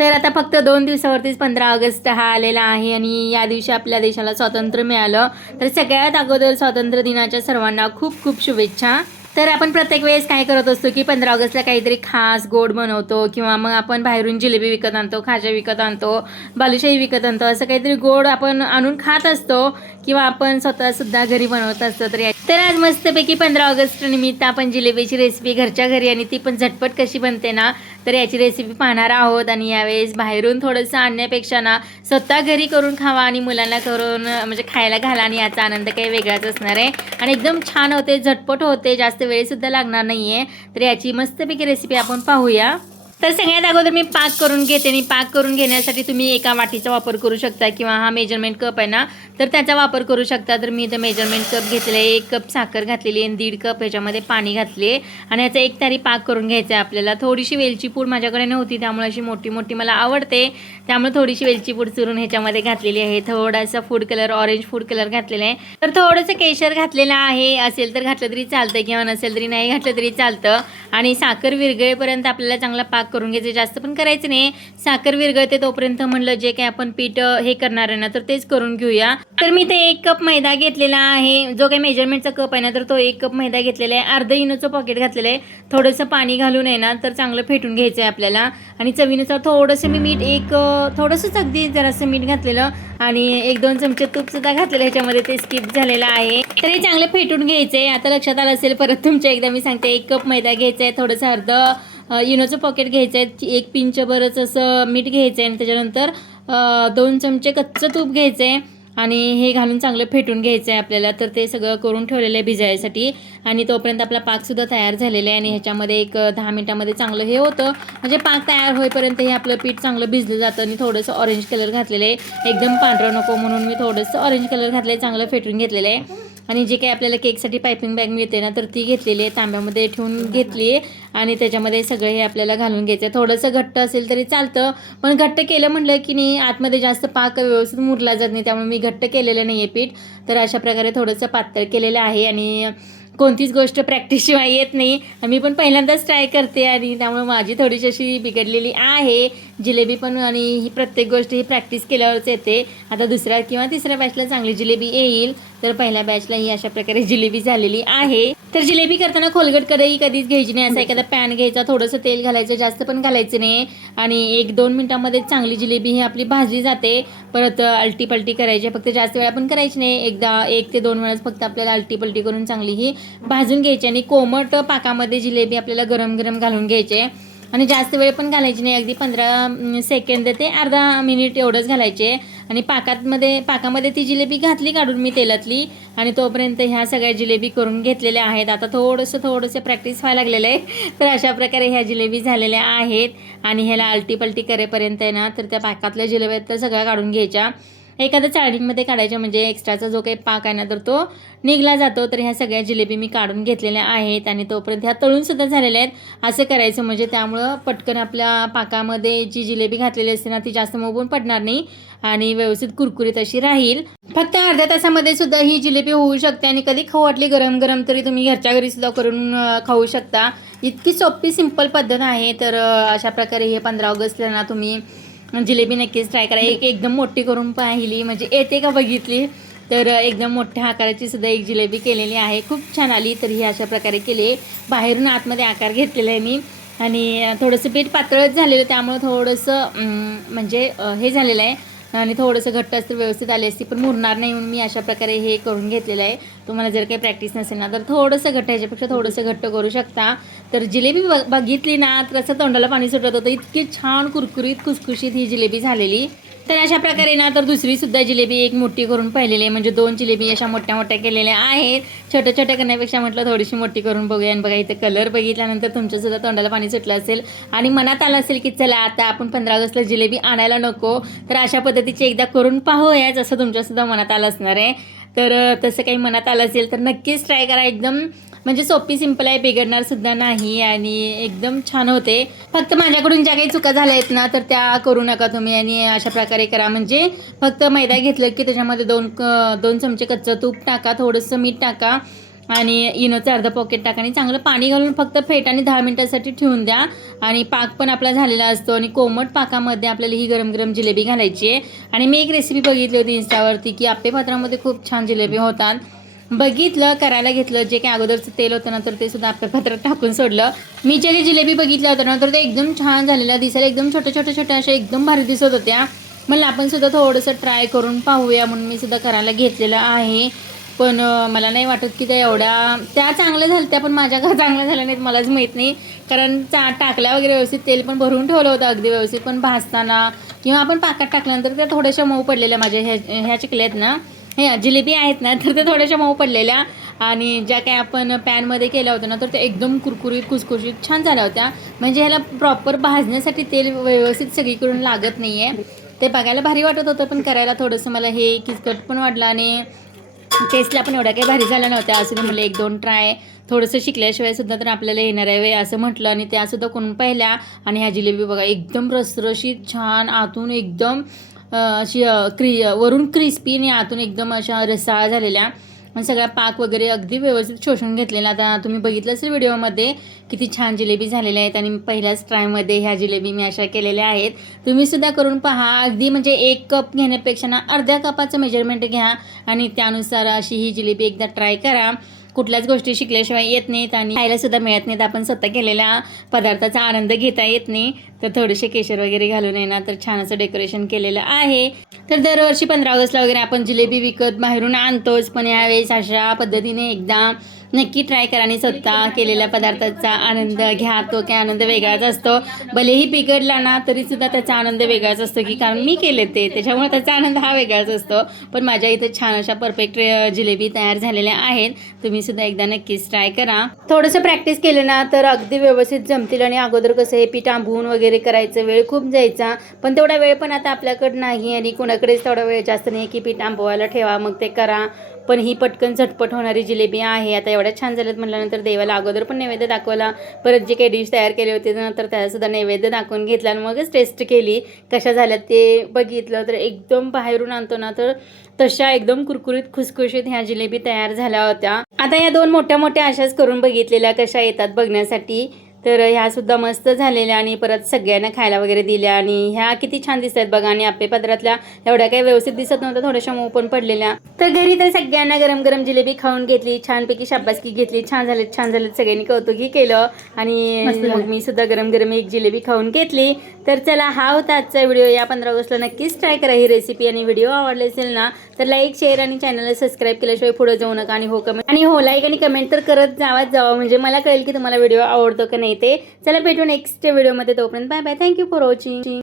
तर आता फक्त 2 दिवसावरतीच 15 ऑगस्ट हा आलेला आहे आणि या दिवशी आपल्या देशाला स्वातंत्र्य मिळालं. तर सगळ्यात अगोदर स्वातंत्र्य दिनाच्या सर्वांना खूप खूप शुभेच्छा. तर आपण प्रत्येक वेळेस काय करत असतो की 15 ऑगस्टला काहीतरी खास गोड बनवतो किंवा मग आपण बाहेरून जिलेबी विकत आणतो, खाजा विकत आणतो, बालुशाही विकत आणतो, असं काहीतरी गोड आपण आणून खात असतो किंवा आपण स्वतःसुद्धा घरी बनवत असतो. तर आज मस्तपैकी 15 ऑगस्ट निमित्त आपण जिलेबीची रेसिपी घरच्या घरी आणि ती पण झटपट कशी बनते ना, तर याची रेसिपी पाहणार आहोत. आणि यावेळेस बाहेरून थोडंसं आणण्यापेक्षा ना स्वतः घरी करून खावा आणि मुलांना करून म्हणजे खायला घाला आणि याचा आनंद काही वेगळाच असणार आहे. आणि एकदम छान होते, झटपट होते, जास्त वेळसुद्धा लागणार नाही आहे. तर याची मस्तपैकी रेसिपी आपण पाहूया. तर सगळ्यात अगोदर मी पाक करून घेते आणि पाक करून घेण्यासाठी तुम्ही एका वाटीचा वापर करू शकता किंवा हा मेजरमेंट कप आहे ना, तर त्याचा वापर करू शकता. तर मी इथं मेजरमेंट कप घेतलेला आहे, 1 कप साखर घातलेली आहे, 1.5 कप ह्याच्यामध्ये पाणी घातले आणि याचा 1 तारी पाक करून घ्यायचा आहे आपल्याला. थोडीशी वेलची पूड माझ्याकडे नव्हती, त्यामुळे अशी मोठी मोठी मला आवडते, त्यामुळे थोडीशी वेलची पूड चुरून ह्याच्यामध्ये घातलेली आहे. थोडासा food colour, orange food colour घातलेला आहे. तर थोडंसं केशर घातलेलं आहे, असेल तर घातलं तरी चालतं किंवा नसेल तरी नाही घातलं तरी चालतं. आणि साखर विरघळेपर्यंत आपल्याला चांगला पाक करून घ्यायचं, जास्त पण करायचं नाही. साखर विरघळते तोपर्यंत म्हणलं जे काही आपण पीठ हे करणार आहे ना, तर तेच करून घेऊया. तर मी ते 1 कप मैदा घेतलेला आहे, जो काही मेजरमेंटचा कप आहे ना, तर तो 1 कप मैदा घेतलेला आहे. अर्धा इनोचं पॉकेट घातलेलं आहे. थोडंसं पाणी घालून आहे ना, तर चांगलं फेटून घ्यायचं आहे आपल्याला. आणि चवीनुसार थोडंसं मी मीठ थोडंसंच अगदी जरासं मीठ घातलेलं आणि 1-2 चमचे तूपसुद्धा घातलेलं ह्याच्यामध्ये, ते स्किप झालेलं आहे. तर हे चांगलं फेटून घ्यायचं आहे. आता लक्षात आलं असेल, परत तुमच्या एकदा मी सांगते, 1 कप मैदा घ्यायचा आहे, थोडंसं अर्धं इनोचं पॉकेट घ्यायचं आहे, 1 पिंचभरच असं मीठ घ्यायचं आहे आणि त्याच्यानंतर 2 चमचे कच्चं तूप घ्यायचं आहे आणि हे घालून चांगलं फेटून घ्यायचं आहे आपल्याला. तर ते सगळं करून ठेवलेलं आहे भिजायसाठी आणि तोपर्यंत आपला पाकसुद्धा तयार झालेला आहे. आणि ह्याच्यामध्ये एक 10 मिनिटामध्ये चांगलं हे होतं, म्हणजे पाक तयार होईपर्यंत हे आपलं पीठ चांगलं भिजलं जातं. आणि थोडंसं ऑरेंज कलर घातलेलं आहे, एकदम पांढरं नको म्हणून मी थोडंसं ऑरेंज कलर घातलं आहे, चांगलं फेटून घेतलेलं आहे. आणि जे काही आपल्याला केकसाठी पायपिंग बॅग मिळते ना, तर ती घेतलेली आहे, तांब्यामध्ये ठेवून घेतली आहे आणि त्याच्यामध्ये सगळं हे आपल्याला घालून घ्यायचं आहे. थोडंसं घट्ट असेल तरी चालतं, पण घट्ट केलं म्हटलं की नाही आतमध्ये जास्त पाक व्यवस्थित मुरला जात नाही, त्यामुळे मी घट्ट केलेलं नाही आहे पीठ. तर अशा प्रकारे थोडंसं पातळ केलेलं आहे. आणि कोणतीच गोष्ट प्रॅक्टिसशिवाय येत नाही, मी पण पहिल्यांदाच ट्राय करते आणि त्यामुळे माझी थोडीशी अशी बिघडलेली आहे जिलेबी पण. आणि ही प्रत्येक गोष्ट ही प्रॅक्टिस केल्यावरच येते. आता दुसऱ्या किंवा तिसऱ्या बॅचला चांगली जिलेबी येईल, तर पहिल्या बॅचला ही अशा प्रकारे जिलेबी झालेली आहे. तर जिलेबी करताना खोलगट कढई कधीच घ्यायची नाही, असा एखादा पॅन घ्यायचा, थोडंसं तेल घालायचं, जास्त पण घालायचं नाही. आणि 1-2 मिनिटांमध्ये चांगली जिलेबी ही आपली भाजली जाते. परत अलटी पलटी करायची, फक्त जास्त वेळा पण करायची नाही, एकदा 1 ते 2 वेळाच फक्त आपल्याला अलटी पलटी करून चांगली ही भाजून घ्यायची. आणि कोमट पाकामध्ये जिलेबी आपल्याला गरम गरम घालून घ्यायचे आणि जास्त वेळ पण घालायची नाही, अगदी 15 सेकंद ते अर्धा मिनिट एवढंच घालायचे. आणि पाकामध्ये ती जिलेबी घातली काढून मी तेलातली आणि तोपर्यंत ह्या सगळ्या जिलेबी करून घेतलेल्या आहेत. आता थोडंसं प्रॅक्टिस व्हायला लागलेलं आहे. तर अशा प्रकारे ह्या जिलेबी झालेल्या आहेत आणि ह्याला आलटी पलटी करेपर्यंत आहे ना, तर त्या पाकातल्या जिलेब्या तर सगळ्या काढून घ्यायच्या, एखाद्या चाळणीमध्ये काढायच्या, म्हणजे एक्स्ट्राचा जो काही पाक आहे ना, तर तो निघला जातो. तर ह्या सगळ्या जिलेबी मी काढून घेतलेल्या आहेत आणि तोपर्यंत ह्या तळूनसुद्धा झालेल्या आहेत. असं करायचं म्हणजे त्यामुळं पटकन आपल्या पाकामध्ये जी जिलेबी घातलेली असते ना, ती जास्त मोबून पडणार नाही आणि व्यवस्थित कुरकुरीत अशी राहील. फक्त अर्ध्या तासामध्ये सुद्धा ही जिलेबी होऊ शकते आणि कधी खाऊ वाटली गरम गरम तरी तुम्ही घरच्या घरी सुद्धा करून खाऊ शकता. इतकी सोपी सिंपल पद्धत आहे. तर अशा प्रकारे हे 15 ऑगस्टला ना तुम्ही जिलेबी नक्कीच ट्राय करा. एकदम मोठी करून पाहिली, म्हणजे येते का बघितली, तर एकदम मोठ्या आकाराची सुद्धा एक जिलेबी केलेली आहे, खूप छान आली. तर ही अशा प्रकारे केली, बाहेरून आतमध्ये आकार घेतलेला आहे मी. आणि थोडंसं पीठ पातळच झालेलं, त्यामुळे थोडंसं म्हणजे हे झालेलं आहे आणि थोडंसं घट्ट असतं व्यवस्थित आली असती, पण मुरणार नाही म्हणून मी अशा प्रकारे हे करून घेतलेलं आहे. तुम्हाला जर काही प्रॅक्टिस नसेल ना, तर थोडंसं घट्ट, ह्याच्यापेक्षा थोडंसं घट्ट करू शकता. तर जिलेबी बघितली ना, तर असं तोंडाला पाणी सुटत होतं, इतकी छान कुरकुरीत खुसखुशीत ही जिलेबी झालेली. तर अशा प्रकारे ना, तर दुसरीसुद्धा जिलेबी एक मोठी करून पाहिलेली आहे, म्हणजे 2 जिलेबी अशा मोठ्या मोठ्या केलेल्या आहेत. छोट्या छोट्या करण्यापेक्षा म्हटलं थोडीशी मोठी करून बघूया. आणि बघा इथं कलर बघितल्यानंतर तुमच्यासुद्धा तोंडाला पाणी सुटलं असेल आणि मनात आलं असेल की चला आता आपण 15 ऑगस्टला जिलेबी आणायला नको, तर अशा पद्धतीची एकदा करून पाहूयाच असं तुमच्यासुद्धा मनात आलं असणार आहे. तर तसं काही मनात आलं असेल तर नक्कीच ट्राय करा. एकदम म्हणजे सोपी सिंपल आहे, बिघडणार सुद्धा नाही आणि एकदम छान होते. फक्त माझ्याकडून ज्या काही चुका झाल्या आहेत ना, तर त्या करू नका तुम्ही आणि अशा प्रकारे करा. म्हणजे फक्त मैदा घेतलं की त्याच्यामध्ये 2 चमचे कच्चं तूप टाका, थोडंसं मीठ टाका आणि इनोचं अर्धा पॉकेट टाका आणि चांगलं पाणी घालून फक्त फेटाने 10 मिनिटासाठी ठेवून द्या. आणि पाक पण आपला झालेला असतो आणि कोमट पाकामध्ये आपल्याला ही गरम गरम जिलेबी घालायची आहे. आणि मी एक रेसिपी बघितली होती इन्स्टावरती की आप्पेपात्रामध्ये खूप छान जिलेबी होतात. बघितलं, करायला घेतलं. जे काही अगोदरचं तेल होतं ना तर ते सुद्धा आप्पेपात्रात टाकून सोडलं. मी जे जिलेबी बघितल्या होत्या ना तर ते एकदम छान झालेल्या, दिसायला एकदम छोट्या अशा एकदम भारी दिसत होत्या. मला आपण सुद्धा थोडंसं ट्राय करून पाहूया म्हणून मी सुद्धा करायला घेतलेलं आहे. पण मला नाही वाटत की त्या एवढ्या त्या चांगल्या झाल्या त्या, पण माझ्या घर चांगल्या झाल्या नाहीत मलाच माहीत नाही. कारण टाकल्या वगैरे व्यवस्थित, तेल पण भरून ठेवलं होतं अगदी व्यवस्थित, पण भाजताना किंवा आपण पाकात टाकल्यानंतर त्या थोड्याशा मऊ पडलेल्या माझ्या ह्या चिकल्या आहेत ना, ह्या जिलेबी आहेत ना तर त्या थोड्याशा मऊ पडलेल्या. आणि ज्या काही आपण पॅनमध्ये केल्या होत्या ना तर त्या एकदम कुरकुरीत खुसखुशीत छान झाल्या होत्या. म्हणजे ह्याला प्रॉपर भाजण्यासाठी तेल व्यवस्थित सगळीकडून लागत नाही आहे. ते बघायला भारी वाटत होतं, पण करायला थोडंसं मला हे किचकट पण वाटलं आणि टेस्टला पण एवढ्या काही भारी झाल्या नव्हत्या. असं मला 1-2 ट्राय थोडंसं शिकल्याशिवाय सुद्धा तर आपल्याला येणार आहे वे असं म्हटलं आणि त्यासुद्धा करून पाहिल्या. आणि ह्या जिलेबी बघा एकदम रसरशीत छान, आतून एकदम अशी वरून क्रिस्पी आणि आतून एकदम अशा रसाळ झालेल्या. आणि सगळा पाक वगैरे अगदी व्यवस्थित शोषून घेतलेला. आता तुम्ही बघितलं असेल व्हिडिओमध्ये किती छान जिलेबी झालेल्या आहेत. आणि पहिल्याच ट्रायमध्ये ह्या जिलेबी मी अशा केलेल्या आहेत. तुम्हीसुद्धा करून पहा. अगदी म्हणजे 1 कप घेण्यापेक्षा ना अर्ध्या कपाचं मेजरमेंट घ्या आणि त्यानुसार अशी ही जिलेबी एकदा ट्राय करा. कुठल्याच गोष्टी शिकल्याशिवाय येत नाहीत आणि खायलासुद्धा मिळत नाहीत. आपण स्वतः केलेल्या पदार्थाचा आनंद घेता येत नाही. तर थोडेसे केशर वगैरे घालून आहे ना तर छान असं डेकोरेशन केलेलं आहे. तर दरवर्षी 15 ऑगस्टला वगैरे आपण जिलेबी विकत बाहेरून आणतोच, पण यावेळेस अशा पद्धतीने एकदा नक्की ट्राय करा आणि स्वतः केलेल्या पदार्थाचा आनंद घ्या. तो काय आनंद वेगळाच असतो. भलेही बिघडला ना तरीसुद्धा त्याचा आनंद वेगळाच असतो की कारण मी केले ते, त्याच्यामुळे त्याचा आनंद हा वेगळाच असतो. पण माझ्या इथं छान अशा परफेक्ट जिलेबी तयार झालेल्या आहेत. तुम्ही सुद्धा एकदा नक्कीच ट्राय करा. थोडंसं प्रॅक्टिस केलं ना तर अगदी व्यवस्थित जमतील. आणि अगोदर कसं हे पीठ आंबवून वगैरे करायचं, वेळ खूप जायचा, पण तेवढा वेळ पण आता आपल्याकडं नाही आणि कोणाकडेच तेवढा वेळ जास्त नाही की पीठ आंबवायला ठेवा मग ते करा. पण ही पटकन झटपट होणारी जिलेबी आहे. आता एवढ्या छान झाल्यात म्हटल्यानंतर देवाला अगोदर पण नैवेद्य दाखवला, परत जे काही डिश तयार केले होते नंतर त्यासुद्धा नैवेद्य दाखवून घेतला आणि मगच टेस्ट केली कशा झाल्यात ते बघितलं. तर एकदम बाहेरून आणतो ना तर तशा एकदम कुरकुरीत खुसखुशीत ह्या जिलेबी तयार झाल्या होत्या. आता या 2 मोठ्या अशाच करून बघितलेल्या कशा येतात बघण्यासाठी. तर ह्यासुद्धा मस्त झालेल्या आणि परत सगळ्यांना खायला वगैरे दिल्या. आणि ह्या किती छान दिसतात बघा. आणि आप्पेपात्रातल्या एवढ्या काही व्यवस्थित दिसत नव्हत्या, थोड्याशा मऊ पण पडलेल्या. तर घरी तर सगळ्यांना गरम गरम जिलेबी खाऊन घेतली, छानपैकी शाबासकी घेतली. छान झालेत सगळ्यांनी कौतुकही केलं. आणि मग मी सुद्धा गरम गरम एक जिलेबी खाऊन घेतली. तर चला, हा होता आजचा व्हिडिओ. या 15 ऑगस्टला नक्कीच ट्राय करा ही रेसिपी. आणि व्हिडिओ आवडले असेल ना तर लाईक, शेअर आणि चॅनलला सबस्क्राईब केल्याशिवाय पुढे जाऊ नका. आणि हो लाईक आणि कमेंट तर करत जावा म्हणजे मला कळेल की तुम्हाला व्हिडिओ आवडतो का नाही ते. चला भेटू नेक्स्ट व्हिडिओमध्ये. तोपर्यंत bye bye. Thank you for watching.